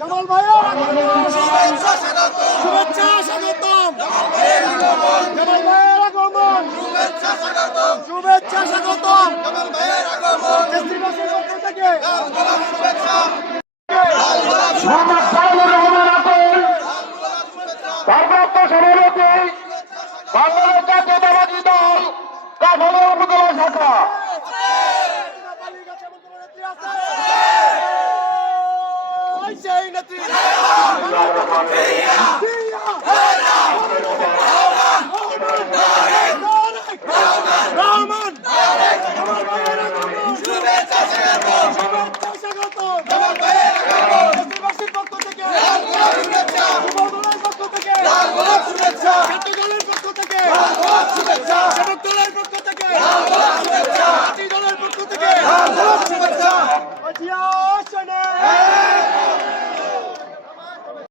জামাল ভাইয়া শুভেচ্ছা স্বাগতম জামাল ভাইয়ের আগমন শুভেচ্ছা স্বাগতম দেশবাসীর পক্ষ থেকে ভারপ্রাপ্ত সভাপতি বাংলাদেশ জাতীয়তাবাদী দল কাঠামো উপজেলা শাখা সেই নেত্রী